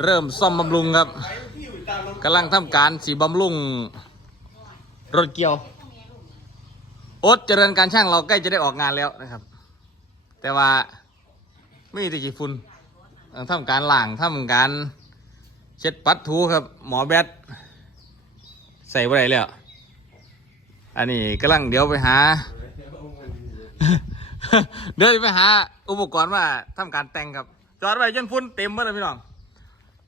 เริ่มซ่อมบำรุงครับกำลังทำการสีบำรุง รถเกี่ยวโอ๊ตเจริญการช่างเราใกล้จะได้ออกงานแล้วนะครับ แต่ว่าไม่มีตะกี้ฝุ่นต้องทำการล้างทำการเช็ดปัดถูครับ หมอแบตใส่ไว้ไหนแล้วอันนี้กำลังเดี๋ยวไปหา เดี๋ยวไปหาอุปกรณ์มาทำการแต่งครับ จอดไว้จนฝุ่นเต็มหมดเลยพี่น้อง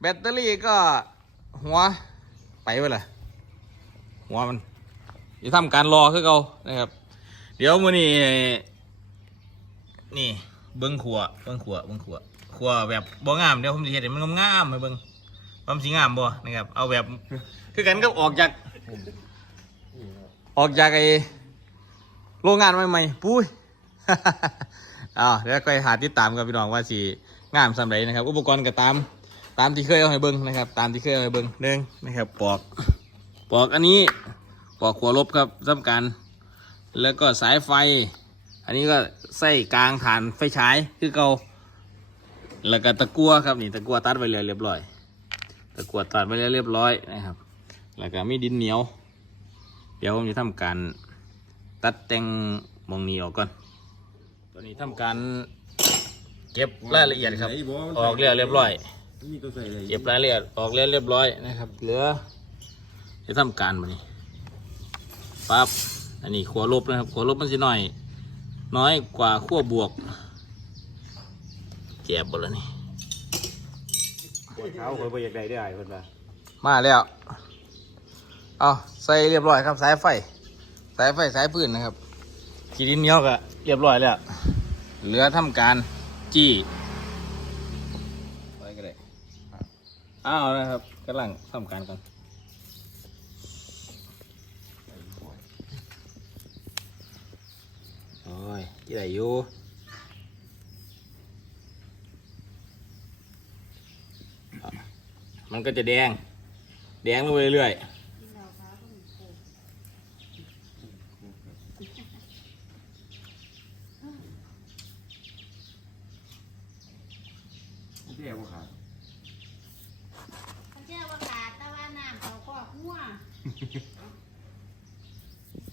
แบตเตอรี่ก็หัวไปไว้เลยหัวมันจะทำการรอคือเขานะครับ เดี๋ยวมือนี้นี่เบิ้งขัวเบิ้งขัวเบิ้งขัวขัวแบบบ่งามเดี๋ยวผมจะเห็นมันงามๆให้เบิ้งความสีงามบ่นะครับ เอาแบบคือกันก็ออกจาก ออกจากไอ้โรงงานใหม่ๆปุ้ยอ้าวเดี๋ยวไปหาติดตามกับพี่น้องว่าสีงามสำไรนะครับ อุปกรณ์ก็ตาม ตามที่เคยเอาให้เบิ้งนะครับ ตามที่เคยเอาให้เบิ้งหนึ่งนะครับ ปอก ปอกอันนี้ ปอกขัวลบครับสำคัญแล้วก็สายไฟ อันนี้ก็ใส่กลางฐานไฟฉายคือเก่าแล้วก็ตะกั่วครับนี่ตะกั่วตัดไปเลยเรียบร้อย ตะกั่วตัดไปแล้วเรียบร้อยนะครับ แล้วก็มีดินเหนียว เดี๋ยวผมจะทำการตัดแต่งหมองนี้ออกก่อนตัวนี้ทำการเก็บรายละเอียดครับ ออกเรียบเรียบร้อย มีตัวใส่อะไรเก็บรายละเอียดออกแล้วเรียบร้อยนะครับ เหลือจะทำการมานี่ปั๊บอันนี้ขัวลบนะครับขัวลบมันสิหน่อย น้อยกว่าขั้วบวกแก็บหมดแล้วนี่ปวดเท้าคนไปอยากได้ได้คนละมาแล้วเอาใส่เรียบร้อยครับสายไฟ สายไฟสายพื้นนะครับขีดินเหนียวก็เรียบร้อยแล้ว เหลือทำการจี้ไป ก็ได้อ้าวนะครับกำลังทำการกันโอ้ยยี่ไหอยู่มันก็จะแดง แดงลงไปเรื่อยๆ เที่ยวขาดเขาเจ้าว่าขาดแต่ว่าน้ำเขาก็หัว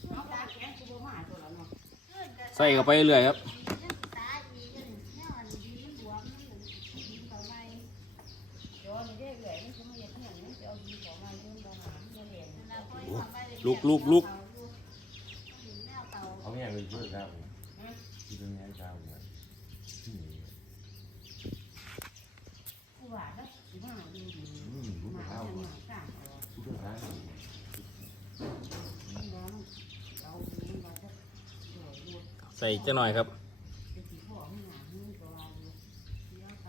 เอาตาแข็งกูบ่มาตัวแล้วเนาะใส่เข้าไปเรื่อยครับตาอีจนแนวอันดีบวมมันดีต่อไปเดี๋ยวนี่ได้เอื่อยมันสิมาเฮ็ดเหียงมันสิเอาดีของมาเรื่องบ่หาบ่เห็นแล้วค่อยทำ ใส่จะหน่อยครับ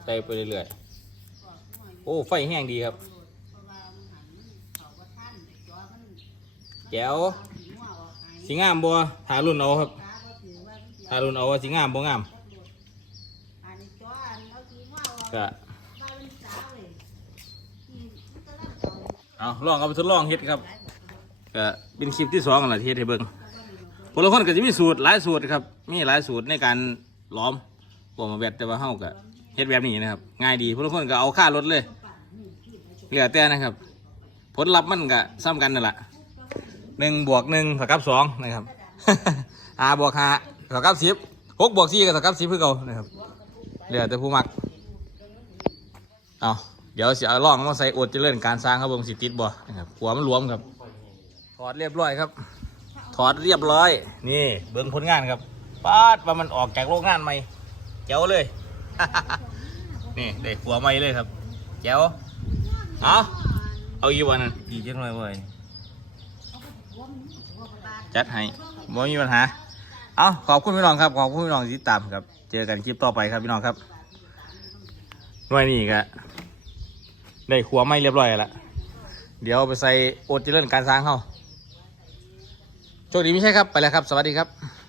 ใส่ไปเรื่อยๆ โอ้ ไฟแห้งดีครับแจ๋วสีงามบัวทารุ่นเอาครับทารุ่นเอาว่าสีงามบัวงามก็เอาลองเอาไปทดลองเฮ็ดครับก็เป็นคลิปที่สองแหละที่เฮ็ดให้เบิ่ง คนละคนก็จะมีสูตรหลายสูตรครับ มีหลายสูตรในการล้อมพวมแบบแต่ว่าเฮาก็เฮ็ดแบบนี้นะครับ ง่ายดีคนละคนก็เอาค่ารถเลยเหลือแต่นะครับ ผลลัพธ์มันก็ซ้ำกันนั่นแหละหนึ่งบวกหนึ่งเท่ากับสองนะครับห้าบวกห้าเท่ากับสิบหกบวกสี่ก็เท่ากับสิบเพื่อเก่านะครับเหลือแต่ผู้มักเอาเดี๋ยวสิเอาล่องมาใส่อดเจริญการสร้างครับผมสิติดบ่นะครับหัวมันรวมครับถอดเรียบร้อยครับ ถอดเรียบร้อย นี่เบิ้องผลงานครับปาดว่ามันออกจากโรงงานใหม่เจ๋วเลย นี่ได้หัวใหม่เลยครับเจ๋วเอาเอาอีกวันนั้นดีจังเลยเว้ยจัดให้บ่มีปัญหา เอาขอบคุณพี่น้องครับ ขอบคุณพี่น้องที่ติดตามครับ เจอกันคลิปต่อไปครับพี่น้องครับหน่วยนี้ก็ได้ขัวไม่เรียบร้อยแล้ว เดี๋ยวไปใส่โอดเจริญการสร้างเขา โชคดีไม่ใช่ครับ ไปแล้วครับ สวัสดีครับ